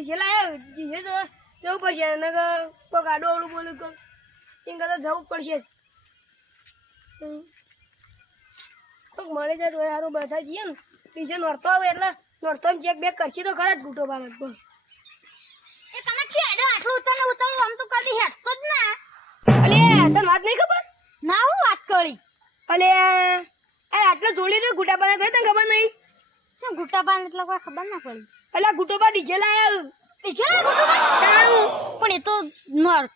DJ લાયો DJ તો જવું પડશે અને કોઈ ગાડો ઓળું બોલું તો એમ કરતા જવું જ પડશે કોઈક મળી જાય તો સારું બધા જઈએ ને ડીજે નોરતો આવે એટલે નોરતો ચેક બેક કરશે તો ખરા જ ગુટો બાલક બસ એ તમે છેડો આટલું ઉતરનું આમ તો કદી હેડતો જ ના અલે તને વાત નહીં ખબર ના હું વાત કરી અલે અરે આટલા જોડી ને ગુટા બાલક તને ખબર નહીં શું ગુટ્ટા પાન એટલે કોઈ ખબર ના પડી અલા ગુટો બા ડીજે લાયા ડીજે લાયો પણ એ તો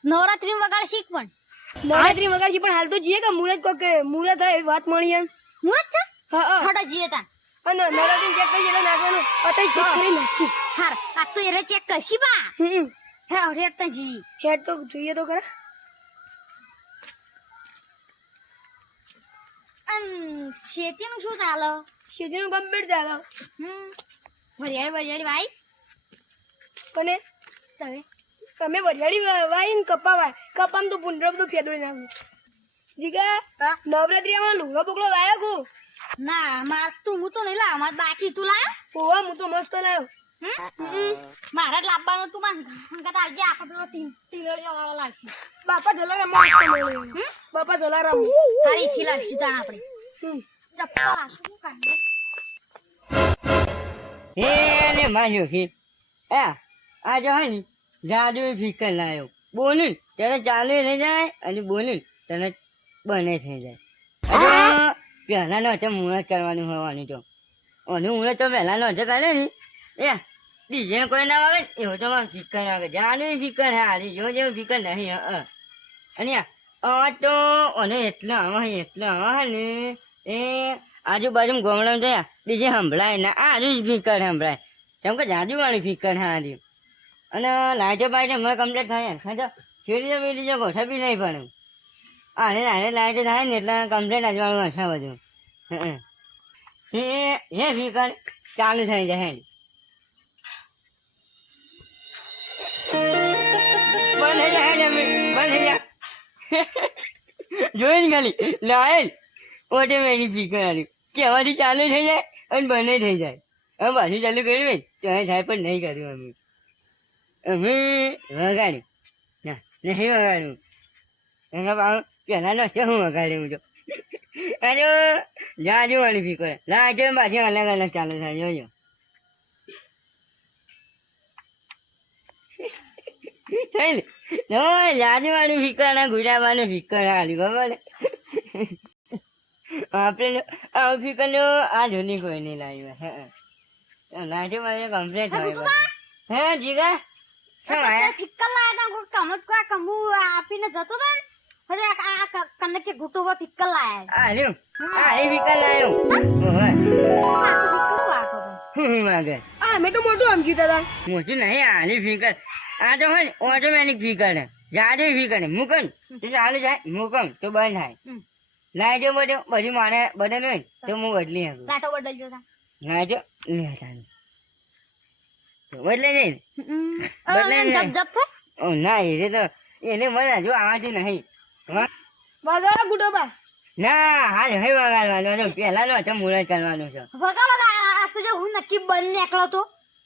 નવરાત્રી વગાડ શીખ પણ નવરાત્રી વગાડશી પણ હાલ તો જઈએ કે મુરત કોક મુરત હોય એવી વાત મળી એમ મુરત છે હા ખડા જીએ તા અને નવરાત્રી ચેક કરી એટલે નાખવાનું અત્યારે ચેક કરી નાખી હાર આ તો એરે ચેક કરશી બા હે રેટ તા જી હેડ તો જોઈએ તો ખરા શેતીનું શું ચાલે શેતીનું કમ્પ્લીટ ચાલે વરિયાળી ભાઈ અને તમે તમે વરિયાળી વાઈ ને કપા વાય કપામાં તો પુંડરો બધું ફેદોઈ નાખું જીગા નવરાત્રી માં લુગડો બગડો લાયો કુ ના માર તું હું તો નહીં લાવ માર બાકી તું લાવ ઓવા હું તો મસ્ત લાયો મારા જ લાવવાનું તું માં હંગા તારજે આખો પેલો તીલડીઓ વાળો લાગી બાપા જલારામ મસ્ત મળે બાપા જલારામ હારી થી લાગી તાણ આપણે શું ચપ્પા શું કાઢે એને માર્યો છે આ જો હે ને જાદુ ફિકર લાયો બોલું ત્યારે ચાલુ થઈ જાય અને બોલું તને બને થઈ જાય પહેલા નો હશે મુહૂર્ત કરવાનું હોવાનું તો અને મુહૂર્ત તો પહેલા નો હશે કરે ને ડીજે કોઈ ના વાગે એવું તો મારે ફિકર વાગે જાદુ ફિકર હે હારી જો જેવું ફિકર નહીં અને તો અને એટલો આવા ને એ આજુબાજુ ગોમડામાં જયા ડીજે સંભળાય ને આજુ જ ફિકર સંભળાય કેમ કે જાદુવાળી ફિકર હા આજુ અને લાઈટો બાઈટો મેં કમ્પ્લીટ થાય ખાજો ખેડી બીડી ગોઠા બી નહીં પણ આને લાઈટો થાય ને એટલે કમ્પ્લીટ આજવાળું હશે બધું હે ફિકર ચાલુ થઈ જાય જોઈને ખાલી લાયેલ ઓટોમેટિક ફિકર આવ્યું કહેવાથી ચાલુ થઈ જાય અને બંને થઈ જાય હવે પાછું ચાલુ કર્યું હોય તો થાય પણ નહીં કર્યું અમે વગાડ્યું ના નહીં વગાડ્યું એના પાછું પહેલાં નશે હું વગાડ્યું તો આજે જાજુવાળી ફિકર લાજો પાછી અલગ અલગ ચાલુ થાય જોજો થઈ ને જાજુવાળી ફિકર ના ગુજાવાનું ફિકર હાલી ખબર આપણે આ ફિકર આ જૂની કોઈ નહીં લાવી લાજો મારે કમ્પ્લીટ થાય હે જીગા ફિક્કર લાયા તા કોઈ કમત કોઈ કંબુ આપીને જતો તો ને આ કને કે ગુટો પર ફિક્કર લાયા આલ્યો આ ફિકર લાયો ઓય આ તો ફિક્કર વાતો માગે મેં તો મોટું સમજી દાદા મોટું નહીં આલી ફિકર આ તો હોય ઓટોમેટિક ફિકર જાડે ફિકર મૂકન તો ચાલુ જાય મૂકમ તો બંધ થાય લાઈજો બધું મારે બદલ હોય તો હું બદલી શકું લાટો બદલજો તા લાઈજો બદલે જઈને જપ જપ થે ના એ તો એને મને હજુ આવવાથી નહીં વગાડો ગુટો બા ના હાલ હવે વગાડવાનું પહેલા નો મુહૂર્ત કરવાનું છે વગાડો આ તો જો હું નક્કી બંધ નીકળો તો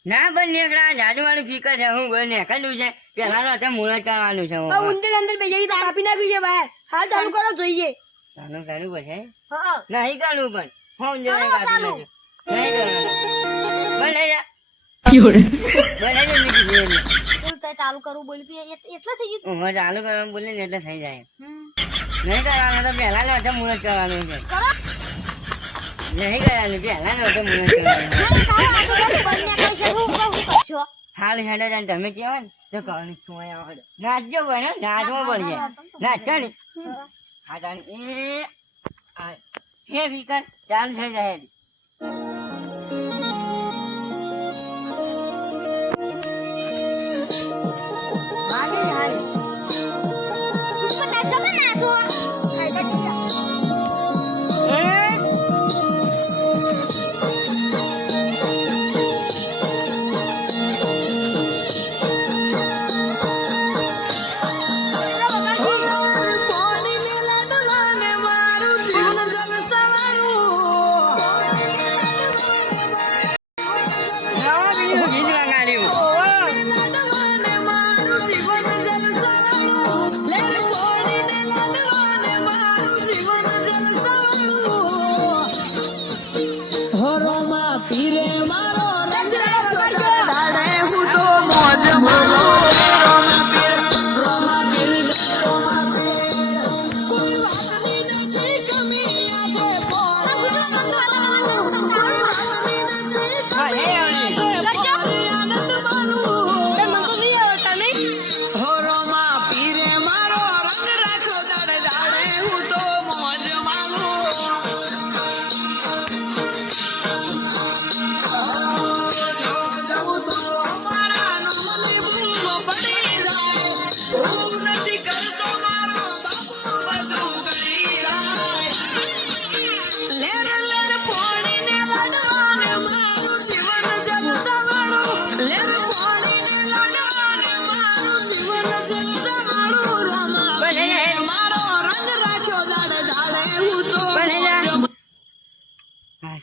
ના બંધ નીકળા જાદુ વાળું ફિકર છે હું બંધ નીકળ્યું છે પહેલા નો મુહૂર્ત કરવાનું છે ઉંદર અંદર બેસી કાપી નાખ્યું છે બહાર હાલ ચાલુ કરો જોઈએ ચાલુ કરવું પડશે હા નહીં કરવું પણ હું જોડે કાપી નાખ્યું નહીં કરવાનું ચાલુ કરવું બોલ્યું તું એટલે થઈ ગયું ચાલુ કરવાનું બોલે ને એટલે થઈ જાય નહીં કરવાનું તો પહેલા નો મુહૂર્ત કરવાનું છે કરો નહીં કરવાનું પહેલા નો મુહૂર્ત કરવાનું હાલ હેડો જાણ તમે કેવો ને તો કહું શું આવડે નાચજો બને નાચવો પડી જાય નાચો ને હા જાણ એ ફિકર ચાલુ થઈ જાય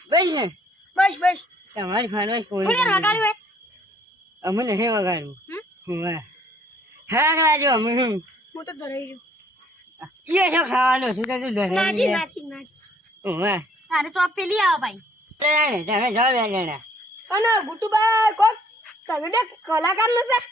બસ ને બસ બસ તમારી ફરમાઈશ પૂરી થોડી વાર કરી. વગાડ્યું હોય અમે નહીં વગાડવું. હમ? વાહ. હા લાજો અમે હું તો ધરાઈ રહ્યો એ શું ખાવાનું શું તું ધરે નાચી નાચી નાચી વાહ તારે ચોપ પેલી આવો ભાઈ તમે જાઓ બે જણા. અને ગુટુબા કોક તમે બે કલાકાર નતા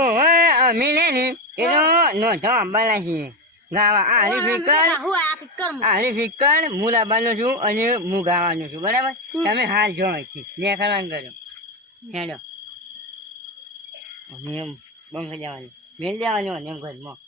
ઓવે અમે લે ને એ તો નોંધો આંબાના છીએ ગાવા આલી ફિકર હું આ ફિક્કર માં આલી ફિકર હું લાવવાનો છું અને હું ગાવાનો છું બરાબર તમે હાલ જો છે લેખાવાનું કરો હેડો અમે એમ બંધ જવાનું મેલ જવાનું અને એમ ઘરમાં